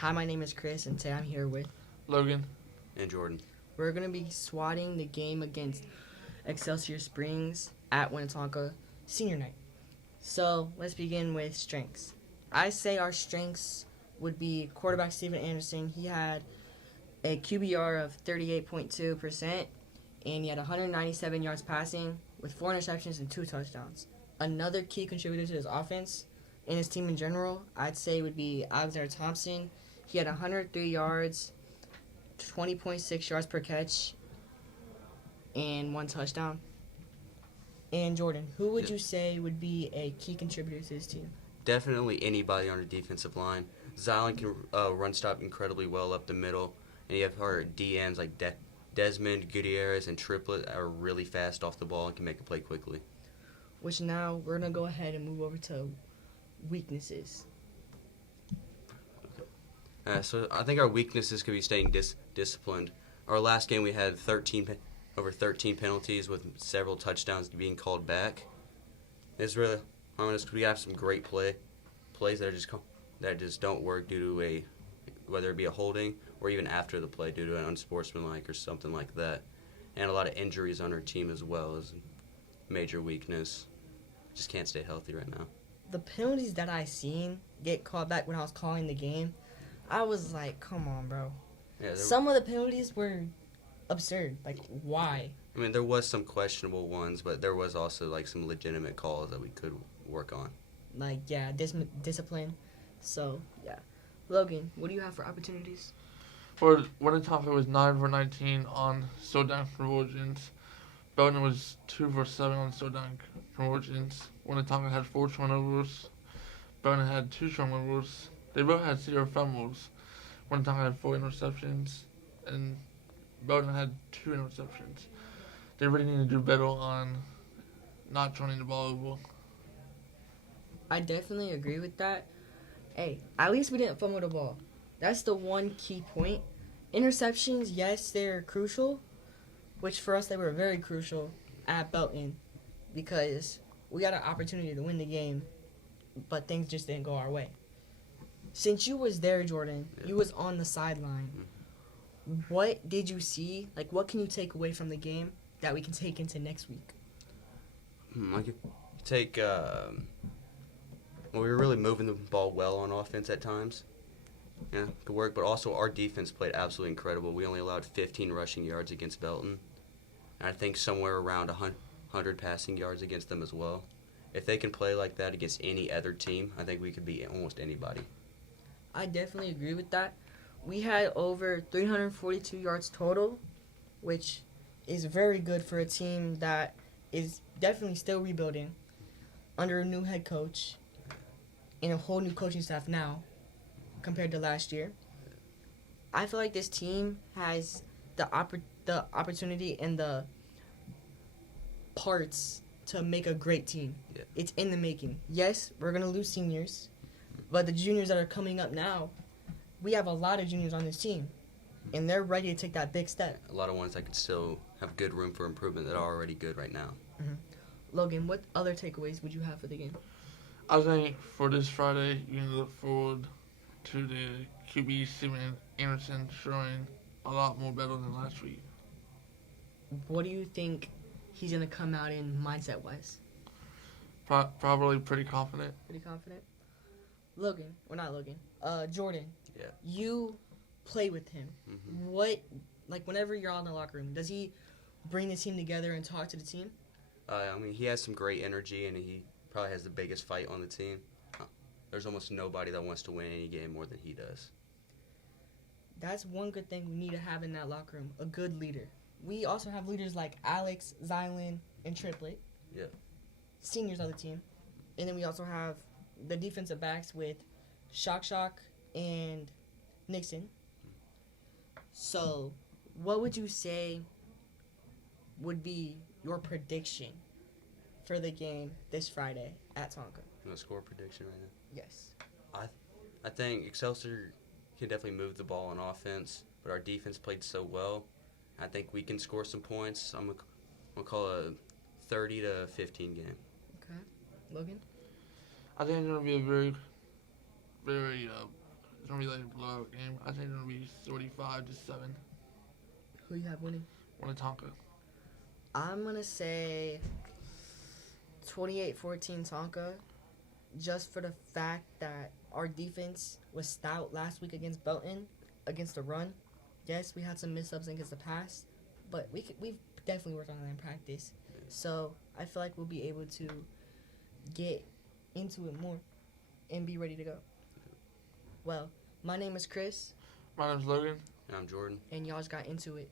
Hi, my name is Kris, and today I'm here with Logan. And Jordan. We're going to be swatting the game against Excelsior Springs at Winnetonka Senior Night. So, let's begin with strengths. I say our strengths would be quarterback Steven Anderson. He had a QBR of 38.2%, and he had 197 yards passing with 4 interceptions and 2 touchdowns. Another key contributor to his offense and his team in general, I'd say, would be Alexander Thompson. He had 103 yards, 20.6 yards per catch, and 1 touchdown. And Jordan, who would you say would be a key contributor to his team? Definitely anybody on the defensive line. Zylan can run stop incredibly well up the middle, and you have our DNs like Desmond, Gutierrez, and Triplet are really fast off the ball and can make a play quickly. Which now we're going to go ahead and move over to weaknesses. So I think our weaknesses could be staying disciplined. Our last game we had over 13 penalties with several touchdowns being called back. It's really honest. We have some great plays that just don't work due to whether it be a holding or even after the play due to an unsportsmanlike or something like that. And a lot of injuries on our team as well is a major weakness. Just can't stay healthy right now. The penalties that I seen get called back when I was calling the game, I was like, come on, bro. Yeah, Some of the penalties were absurd. Like, why? I mean, there was some questionable ones, but there was also like some legitimate calls that we could work on. Like, yeah, discipline. So, yeah. Logan, what do you have for opportunities? For Winnetonka was 9 for 19 on Sodank conversions. Belton was 2 for 7 on Sodank conversions. Winnetonka had 4 turnovers. Belton had 2 turnovers. They both had 0 fumbles. Winnetonka had 4 interceptions, and Belton had 2 interceptions. They really need to do better on not turning the ball over. I definitely agree with that. Hey, at least we didn't fumble the ball. That's the one key point. Interceptions, yes, they're crucial, which for us they were very crucial at Belton because we got an opportunity to win the game, but things just didn't go our way. Since you was there, Jordan, you was on the sideline. What did you see? Like, what can you take away from the game that we can take into next week? I could take. We were really moving the ball well on offense at times. Yeah, could work. But also our defense played absolutely incredible. We only allowed 15 rushing yards against Belton. And I think somewhere around 100 passing yards against them as well. If they can play like that against any other team, I think we could beat almost anybody. I definitely agree with that. We had over 342 yards total, which is very good for a team that is definitely still rebuilding under a new head coach and a whole new coaching staff now compared to last year. I feel like this team has the opportunity and the parts to make a great team. Yeah. It's in the making. Yes, we're going to lose seniors, but the juniors that are coming up now, we have a lot of juniors on this team, and they're ready to take that big step. A lot of ones that could still have good room for improvement that are already good right now. Mm-hmm. Logan, what other takeaways would you have for the game? I think for this Friday, you can look forward to the QB Steven Anderson showing a lot more better than last week. What do you think he's going to come out in mindset-wise? Probably pretty confident. Pretty confident? Logan, or not Logan, Jordan. Yeah. You play with him. Mm-hmm. Whenever you're on the locker room, does he bring the team together and talk to the team? He has some great energy, and he probably has the biggest fight on the team. There's almost nobody that wants to win any game more than he does. That's one good thing we need to have in that locker room, a good leader. We also have leaders like Alex, Zylan, and Triplet. Yeah. Seniors on the team. And then we also have the defensive backs with Shock and Nixon. So, what would you say would be your prediction for the game this Friday at Tonka? No score prediction right now. Yes. I think Excelsior can definitely move the ball on offense, but our defense played so well. I think we can score some points. I'm gonna call it a 30 to 15 game. Okay. Logan? I think it's going to be a very, very It's gonna be like a blowout game. I think it's gonna be 35-7. Who you have winning? Minnetonka. I'm gonna say 28-14 Tonka, just for the fact that our defense was stout last week against Belton, against the run. Yes, we had some mix-ups against the pass, but we've definitely worked on that in practice. So I feel like we'll be able to get into it more and be ready to go. Well, my name is Kris, My name's Logan. And I'm Jordan. and y'all just got into it.